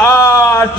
8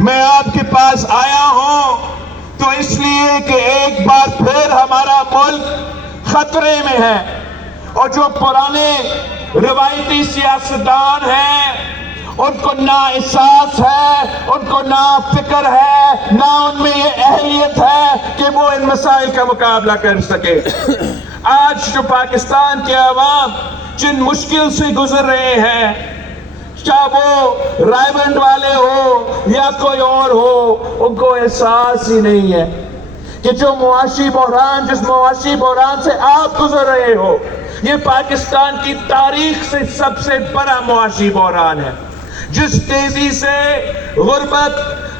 میں آپ کے پاس آیا ہوں تو اس لیے کہ ایک بار پھر ہمارا ملک خطرے میں ہے، اور جو پرانے روایتی سیاستدان ہیں ان کو نہ احساس ہے، ان کو نہ فکر ہے، نہ ان میں یہ اہلیت ہے کہ وہ ان مسائل کا مقابلہ کر سکے۔ آج جو پاکستان کے عوام جن مشکل سے گزر رہے ہیں، چاہے وہ رائے بند والے ہو یا کوئی اور ہو، ان کو احساس ہی نہیں ہے کہ جو معاشی بحران، جس معاشی بحران سے آپ گزر رہے ہو، یہ پاکستان کی تاریخ سے سب سے بڑا معاشی بحران ہے۔ جس تیزی سے غربت،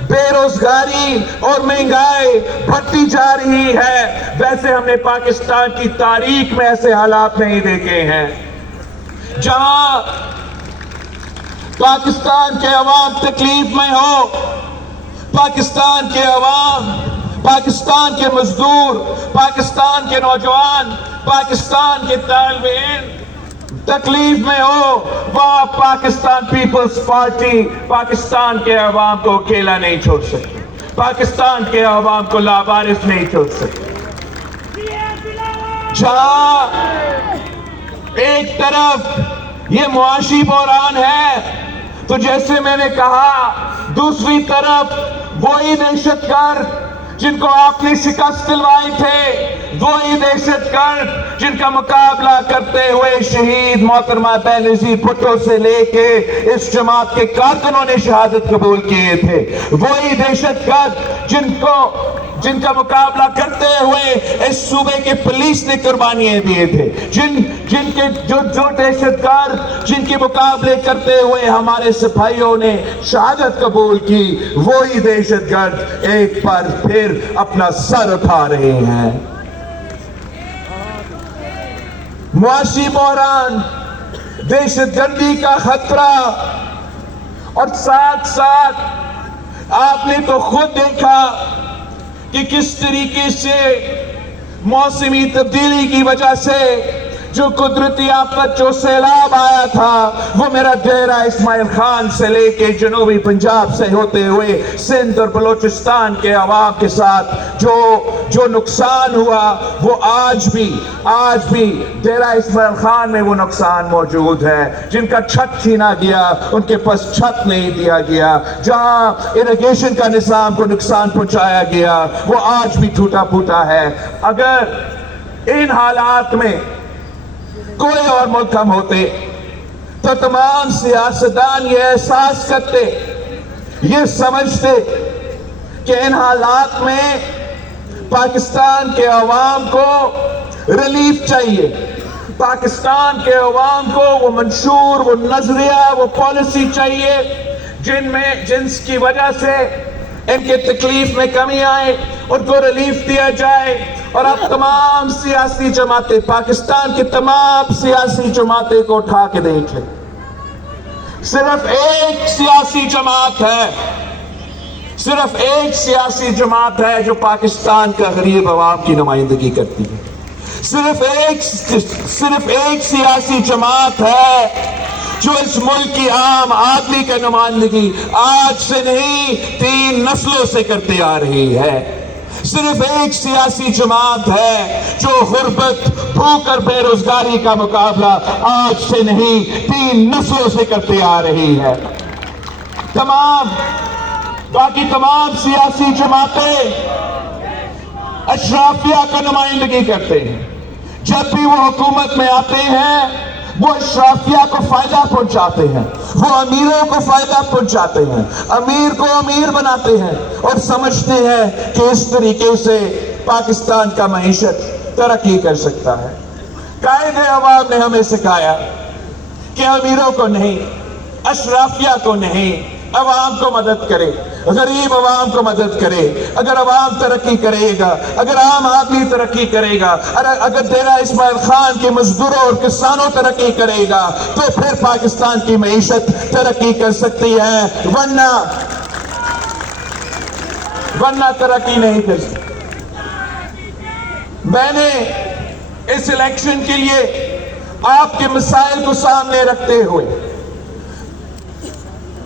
بے روزگاری اور مہنگائی بڑھتی جا رہی ہے، ویسے ہم نے پاکستان کی تاریخ میں ایسے حالات نہیں دیکھے ہیں۔ جہاں پاکستان کے عوام تکلیف میں ہو، پاکستان کے عوام، پاکستان کے مزدور، پاکستان کے نوجوان، پاکستان کے طالب علم تکلیف میں ہو، وہاں پاکستان پیپلز پارٹی پاکستان کے عوام کو اکیلا نہیں چھوڑ سکتی، پاکستان کے عوام کو لاوارث نہیں چھوڑ سکتی۔ جہاں ایک طرف یہ معاشی بحران ہے تو جیسے میں نے کہا، دوسری طرف وہی دہشت گرد جن کو آپ نے شکست دلوائی تھے، وہی دہشت گرد جن کا مقابلہ کرتے ہوئے شہید محترمہ بینظیر بھٹو سے لے کے اس جماعت کے کارکنوں نے شہادت قبول کیے تھے، وہی دہشت گرد جن کا مقابلہ کرتے ہوئے اس صوبے کے پولیس نے قربانیاں دیے تھے، جو دہشت گرد جن کے مقابلے کرتے ہوئے ہمارے سپاہیوں نے شہادت قبول کی، وہی دہشت گرد ایک بار پھر اپنا سر اٹھا رہے ہیں۔ معاشی بحران، دہشت گردی کا خطرہ، اور ساتھ ساتھ آپ نے تو خود دیکھا کہ کس طریقے سے موسمی تبدیلی کی وجہ سے جو قدرتی آفت، جو سیلاب آیا تھا، وہ میرا ڈیرہ اسماعیل خان سے لے کے جنوبی پنجاب سے ہوتے ہوئے سندھ اور بلوچستان کے عوام کے ساتھ جو نقصان ہوا، وہ آج بھی ڈیرہ اسماعیل خان میں وہ نقصان موجود ہے۔ جن کا چھت چھینا گیا، ان کے پاس چھت نہیں دیا گیا، جہاں اریگیشن کا نظام کو نقصان پہنچایا گیا، وہ آج بھی ٹوٹا پھوٹا ہے۔ اگر ان حالات میں کوئی اور ملک ہم ہوتے تو تمام سیاستدان یہ احساس کرتے، یہ سمجھتے کہ ان حالات میں پاکستان کے عوام کو ریلیف چاہیے، پاکستان کے عوام کو وہ منشور، وہ نظریہ، وہ پالیسی چاہیے جن کی وجہ سے ان کے تکلیف میں کمی آئے، ان کو ریلیف دیا جائے۔ اور اب تمام سیاسی جماعتیں، پاکستان کی تمام سیاسی جماعتیں کو اٹھا کے دیکھ لیں، صرف ایک سیاسی جماعت ہے جو پاکستان کا غریب عوام کی نمائندگی کرتی ہے، صرف ایک سیاسی جماعت ہے جو اس ملک کی عام آدمی کا نمائندگی آج سے نہیں 3 نسلوں سے کرتے آ رہی ہے، صرف ایک سیاسی جماعت ہے جو غربت، بھوک اور بے روزگاری کا مقابلہ آج سے نہیں 3 نسلوں سے کرتے آ رہی ہے۔ باقی تمام سیاسی جماعتیں اشرافیہ کا نمائندگی کرتے ہیں، جب بھی وہ حکومت میں آتے ہیں وہ اشرافیہ کو فائدہ پہنچاتے ہیں، وہ امیروں کو فائدہ پہنچاتے ہیں، امیر کو امیر بناتے ہیں اور سمجھتے ہیں کہ اس طریقے سے پاکستان کا معیشت ترقی کر سکتا ہے۔ قائد عوام نے ہمیں سکھایا کہ امیروں کو نہیں، اشرافیہ کو نہیں، عوام کو مدد کرے، غریب عوام کو مدد کرے۔ اگر عوام ترقی کرے گا، اگر عام آدمی ترقی کرے گا، اگر ڈیرہ اسماعیل خان کے مزدوروں اور کسانوں ترقی کرے گا تو پھر پاکستان کی معیشت ترقی کر سکتی ہے، ورنہ ترقی نہیں کر سکتی۔ میں نے اس الیکشن کے لیے آپ کے مسائل کو سامنے رکھتے ہوئے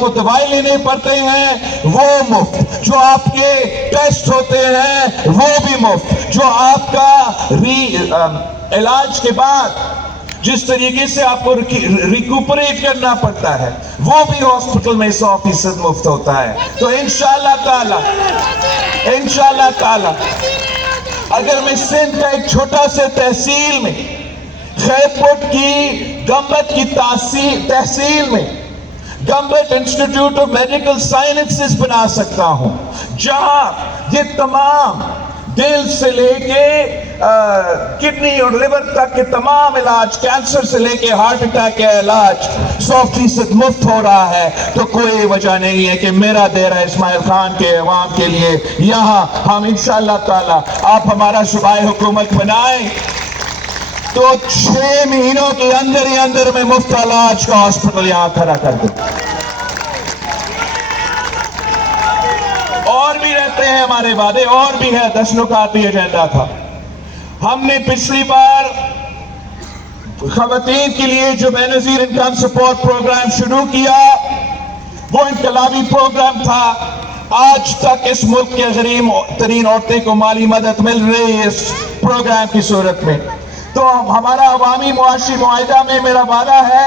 کو دوائی لینے پڑتے ہیں وہ مفت، جو آپ کے ٹیسٹ ہوتے ہیں وہ بھی مفت، جو آپ کا علاج کے بعد جس طریقے سے آپ کو ریکوپریٹ کرنا پڑتا ہے وہ بھی ہاسپٹل میں 100% مفت ہوتا ہے۔ تو انشاءاللہ تعالی اگر میں سندھ کا ایک چھوٹا سے تحصیل میں خیرپوٹ کی گمبت کی تحصیل میں گمبت انسٹیٹیوٹ آف میڈیکل سائنسز بنا سکتا ہوں، جہاں یہ تمام دل سے لے کے کڈنی اور لیور تک کے تمام علاج، کینسر سے لے کے ہارٹ اٹیک کے علاج 100% مفت ہو رہا ہے، تو کوئی وجہ نہیں ہے کہ میرا ڈیرہ اسماعیل خان کے عوام کے لیے یہاں ہم انشاءاللہ تعالی آپ ہمارا صوبائی حکومت بنائیں تو 6 مہینوں کے اندر ہی اندر میں مفت علاج کا ہاسپٹل یہاں کھڑا کر دیں۔ اور بھی رہتے ہیں ہمارے وعدے، اور بھی ہے، 10 نکاتی ایجنڈا تھا۔ ہم نے پچھلی بار خواتین کے لیے جو بے نظیر انکم سپورٹ پروگرام شروع کیا وہ انقلابی پروگرام تھا۔ آج تک اس ملک کے غریب ترین عورتیں کو مالی مدد مل رہی ہے اس پروگرام کی صورت میں۔ تو ہمارا عوامی معاشی معاہدہ میں میرا وعدہ ہے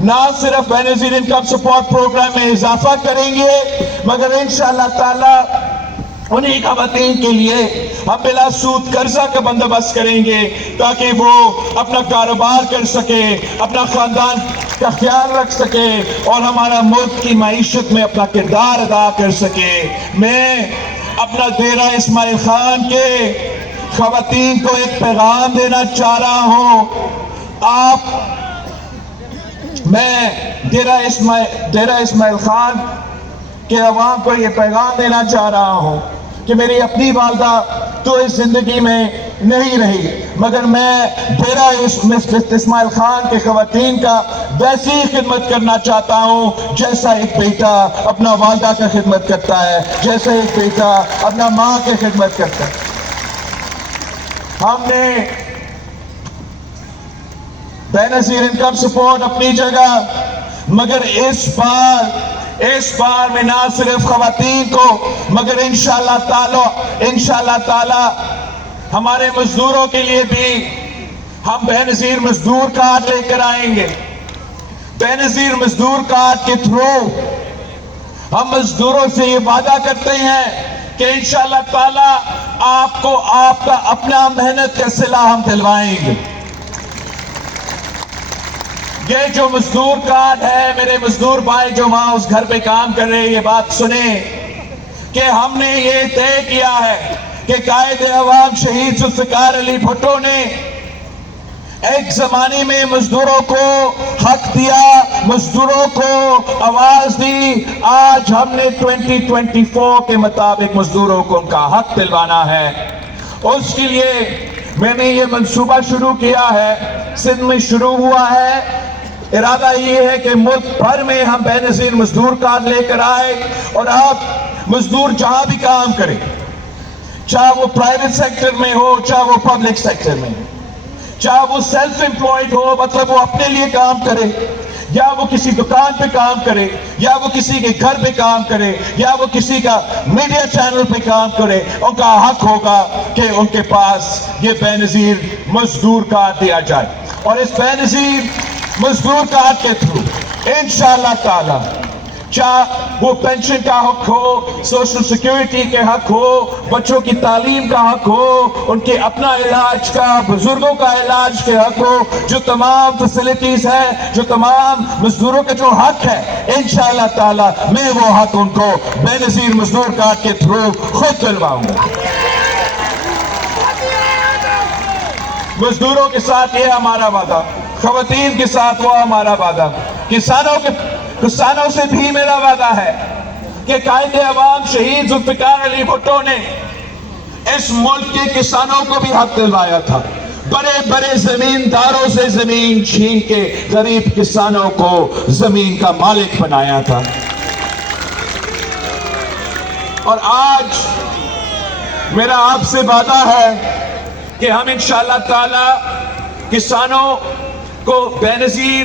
نہ صرف بے نظیر انکم سپورٹ پروگرام میں اضافہ کریں گے مگر انشاءاللہ تعالی انہی خواتین کے لیے ہم بلا سود قرضہ کا بندوبست کریں گے تاکہ وہ اپنا کاروبار کر سکے، اپنا خاندان کا خیال رکھ سکے اور ہمارا ملک کی معیشت میں اپنا کردار ادا کر سکے۔ میں اپنا ڈیرہ اسماعیل خان کے خواتین کو ایک پیغام دینا چاہ رہا ہوں۔ میں ڈیرہ اسماعیل خان کے عوام کو یہ پیغام دینا چاہ رہا ہوں کہ میری اپنی والدہ تو اس زندگی میں نہیں رہی مگر میں ڈیرہ اسماعیل خان کے خواتین کا ویسی خدمت کرنا چاہتا ہوں جیسا ایک بیٹا اپنا والدہ کا خدمت کرتا ہے، جیسا ایک بیٹا اپنا ماں کی خدمت کرتا ہے۔ ہم نے بے نظیر انکم سپورٹ اپنی جگہ مگر اس بار میں نہ صرف خواتین کو مگر انشاءاللہ تعالی ہمارے مزدوروں کے لیے بھی ہم بے نظیر مزدور کارڈ لے کر آئیں گے۔ بے نظیر مزدور کارڈ کے تھرو ہم مزدوروں سے یہ وعدہ کرتے ہیں کہ انشاءاللہ تعالی آپ کو آپ کا اپنا محنت کا صلہ ہم دلوائیں گے۔ یہ جو مزدور کارڈ ہے میرے مزدور بھائی جو وہاں اس گھر پہ کام کر رہے ہیں یہ بات سنیں کہ ہم نے یہ طے کیا ہے کہ قائد عوام شہید ذوالفقار علی بھٹو نے ایک زمانے میں مزدوروں کو حق دیا، مزدوروں کو آواز دی، آج ہم نے 2024 کے مطابق مزدوروں کو ان کا حق دلوانا ہے۔ اس کے لیے میں نے یہ منصوبہ شروع کیا ہے، سندھ میں شروع ہوا ہے۔ ارادہ یہ ہے کہ ملک بھر میں ہم بے نظیر مزدور کارڈ لے کر آئے اور آپ مزدور جہاں بھی کام کریں، چاہے وہ پرائیویٹ سیکٹر میں ہو چاہے وہ پبلک سیکٹر میں ہو، چاہے وہ سیلف امپلائڈ ہو مطلب وہ اپنے لیے کام کرے یا وہ کسی دکان پہ کام کرے یا وہ کسی کے گھر پہ کام کرے یا وہ کسی کا میڈیا چینل پہ کام کرے، ان کا حق ہوگا کہ ان کے پاس یہ بے نظیر مزدور کارڈ دیا جائے۔ اور اس بے نظیر مزدور کارڈ کے تھرو انشاءاللہ تعالی چاہے وہ پینشن کا حق ہو، سوشل سیکیورٹی کے حق ہو، بچوں کی تعلیم کا حق ہو، ان کے اپنا علاج کا، بزرگوں کا علاج کے حق ہو، جو تمام فیسلٹیز ہیں، جو تمام مزدوروں کا جو حق ہے انشاءاللہ تعالی میں وہ حق ان کو بے نظیر مزدور کارڈ کے تھرو خود دلواؤں گا۔ مزدوروں کے ساتھ یہ ہمارا وعدہ، خواتین کے ساتھ وہ ہمارا وعدہ، کسانوں سے بھی میرا وعدہ ہے کہ قائد عوام شہید ذوالفقار علی بھٹو نے اس ملک کے کسانوں کو بھی حق دلوایا تھا، بڑے بڑے زمینداروں سے زمین چھین کے غریب کسانوں کو زمین کا مالک بنایا تھا۔ اور آج میرا آپ سے وعدہ ہے کہ ہم انشاءاللہ تعالی کسانوں کو بے نظیر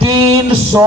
300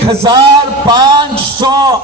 1500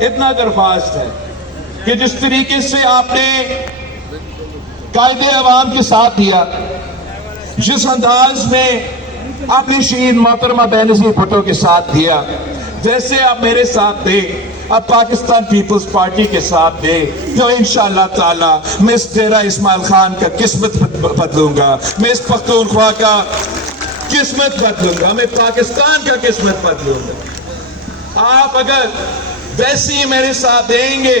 اتنا درخواست ہے کہ جس طریقے سے آپ نے قائد عوام کے ساتھ دیا, جس انداز میں آپ نے شہید محترمہ بینظیر بھٹو کے ساتھ دیا, جیسے آپ میرے ساتھ دے, اب پاکستان پیپلز پارٹی کے ساتھ دے, تو انشاءاللہ تعالی میں اس ڈیرہ اسماعیل خان کا قسمت بدلوں گا, میں اس پختونخوا کا قسمت بدلوں گا, میں پاکستان کا قسمت بدلوں گا. آپ اگر ویسے ہی میرے ساتھ دیں گے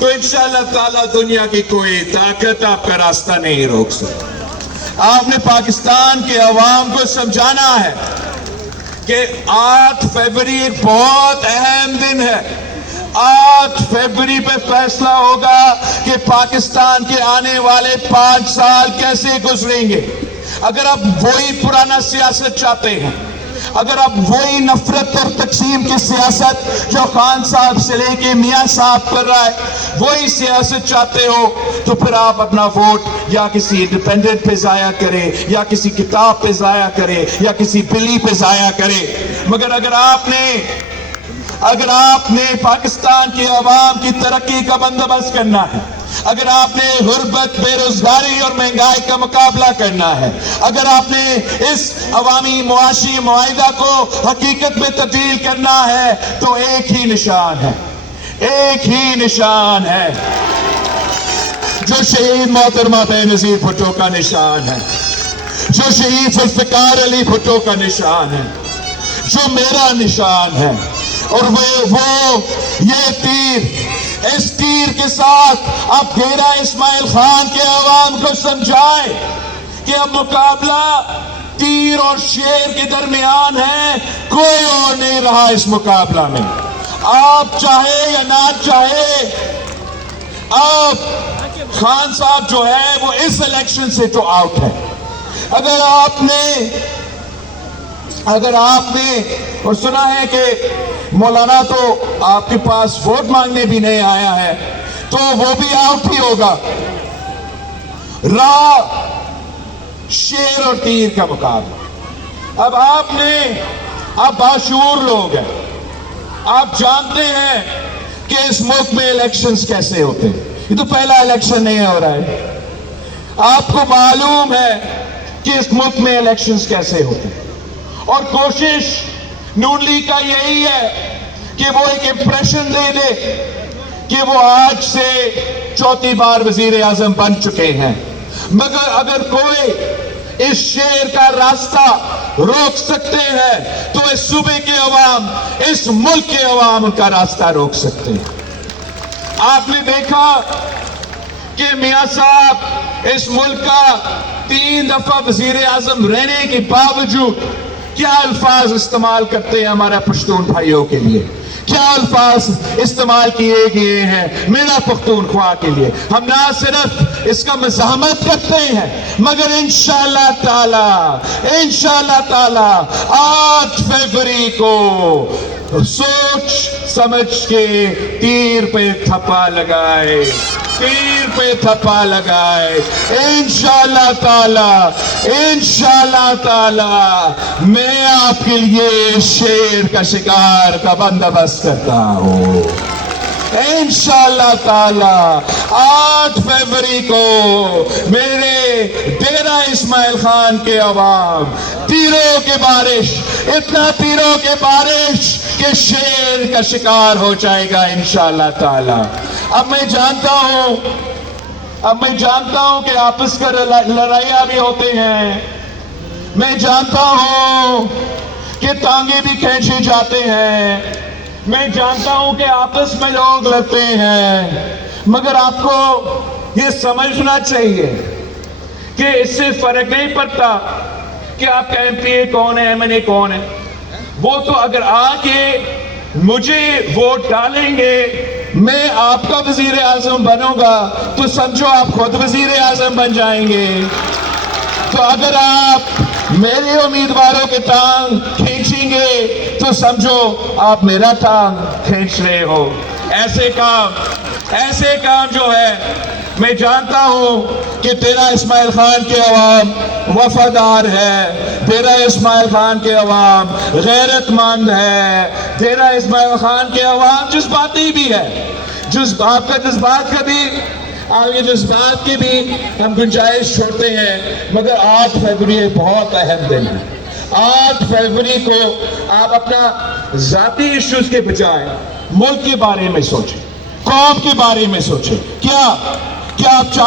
تو انشاءاللہ تعالی دنیا کی کوئی طاقت آپ کا راستہ نہیں روک سکتی. آپ نے پاکستان کے عوام کو سمجھانا ہے کہ 8 فروری ایک بہت اہم دن ہے. 8 فروری پہ فیصلہ ہوگا کہ پاکستان کے آنے والے 5 سال کیسے گزریں گے. اگر آپ وہی پرانا سیاست چاہتے ہیں, اگر آپ وہی نفرت اور تقسیم کی سیاست جو خان صاحب سے لے کے میاں صاحب کر رہا ہے, وہی سیاست چاہتے ہو, تو پھر آپ اپنا ووٹ یا کسی انڈیپینڈنٹ پہ ضائع کرے, یا کسی کتاب پہ ضائع کرے, یا کسی بلی پہ ضائع کرے. مگر اگر آپ نے پاکستان کی عوام کی ترقی کا بندوبست کرنا ہے, اگر آپ نے غربت, بے روزگاری اور مہنگائی کا مقابلہ کرنا ہے, اگر آپ نے اس عوامی معاشی معاہدہ کو حقیقت میں تبدیل کرنا ہے, تو ایک ہی نشان ہے, ایک ہی نشان ہے جو شہید محترمہ بینظیر بھٹو کا نشان ہے, جو شہید ذوالفقار علی بھٹو کا نشان ہے, جو میرا نشان ہے. اور وہ یہ تیر, اس تیر کے ساتھ اب ڈیرہ اسماعیل خان کے عوام کو سمجھائے کہ اب مقابلہ تیر اور شیر کے درمیان ہے, کوئی اور نہیں رہا اس مقابلہ میں. آپ چاہے یا نہ چاہے, آپ خان صاحب جو ہے وہ اس الیکشن سے تو آؤٹ ہے. اگر آپ نے اور سنا ہے کہ مولانا تو آپ کے پاس ووٹ مانگنے بھی نہیں آیا ہے, تو وہ بھی آؤٹ ہی ہوگا. راہ شیر اور تیر کا مقابلہ. اب آپ باشعور لوگ ہیں, آپ جانتے ہیں کہ اس ملک میں الیکشنز کیسے ہوتے ہیں. یہ تو پہلا الیکشن نہیں ہو رہا ہے. آپ کو معلوم ہے کہ اس ملک میں الیکشنز کیسے ہوتے ہیں, اور کوشش نون لیگ کا یہی ہے کہ وہ ایک امپریشن دے دے کہ وہ آج سے 4تھی بار وزیر اعظم بن چکے ہیں. مگر اگر کوئی اس شیر کا راستہ روک سکتے ہیں تو اس صوبے کے عوام, اس ملک کے عوام ان کا راستہ روک سکتے ہیں. آپ نے دیکھا کہ میاں صاحب اس ملک کا 3 دفعہ وزیر اعظم رہنے کے باوجود کیا الفاظ استعمال کرتے ہیں ہمارے پشتون بھائیوں کے لیے, کیا الفاظ استعمال کیے گئے ہیں میرا پختونخوا کے لیے. ہم نہ صرف اس کا مزاحمت کرتے ہیں, مگر انشاءاللہ تعالی 8 فروری کو سوچ سمجھ کے تیر پہ تھپا لگائے, انشاءاللہ تعالی میں آپ کے لیے شیر کا شکار کا بندوبست کرتا ہوں. انشاءاللہ تعالی 8 فروری کو میرے ڈیرہ اسماعیل خان کے عوام تیروں کے بارش, اتنا تیروں کے بارش کہ شیر کا شکار ہو جائے گا انشاءاللہ تعالی. اب میں جانتا ہوں کہ آپس کا لڑائیاں بھی ہوتے ہیں, میں جانتا ہوں کہ ٹانگیں بھی کھینچے جاتے ہیں, میں جانتا ہوں کہ آپس میں لوگ لڑتے ہیں, مگر آپ کو یہ سمجھنا چاہیے کہ اس سے فرق نہیں پڑتا کہ آپ کا ایم پی اے کون ہے, ایم این اے کون ہے. وہ تو اگر آ کے مجھے ووٹ ڈالیں گے, میں آپ کا وزیر اعظم بنوں گا, تو سمجھو آپ خود وزیر اعظم بن جائیں گے. تو اگر آپ میرے امیدواروں کے ٹانگ کھینچیں گے تو سمجھو آپ میرا ٹانگ کھینچ رہے ہو. ایسے کام ایسے کام جو ہے میں جانتا ہوں کہ تیرا اسماعیل خان کے عوام وفادار ہے، تیرا اسماعیل خان کے عوام غیرت مند ہے، تیرا اسماعیل خان کے عوام جذباتی بھی ہے، آپ کا جذبات کا بھی آگے جذبات کی بھی ہم گنجائش چھوڑتے ہیں، مگر 8 فروری بہت اہم دن ہے۔ 8 فروری کو آپ اپنا ذاتی ایشوز کے بجائے ملک کے بارے میں سوچیں، قوم کے بارے میں سوچیں۔ کیا آپ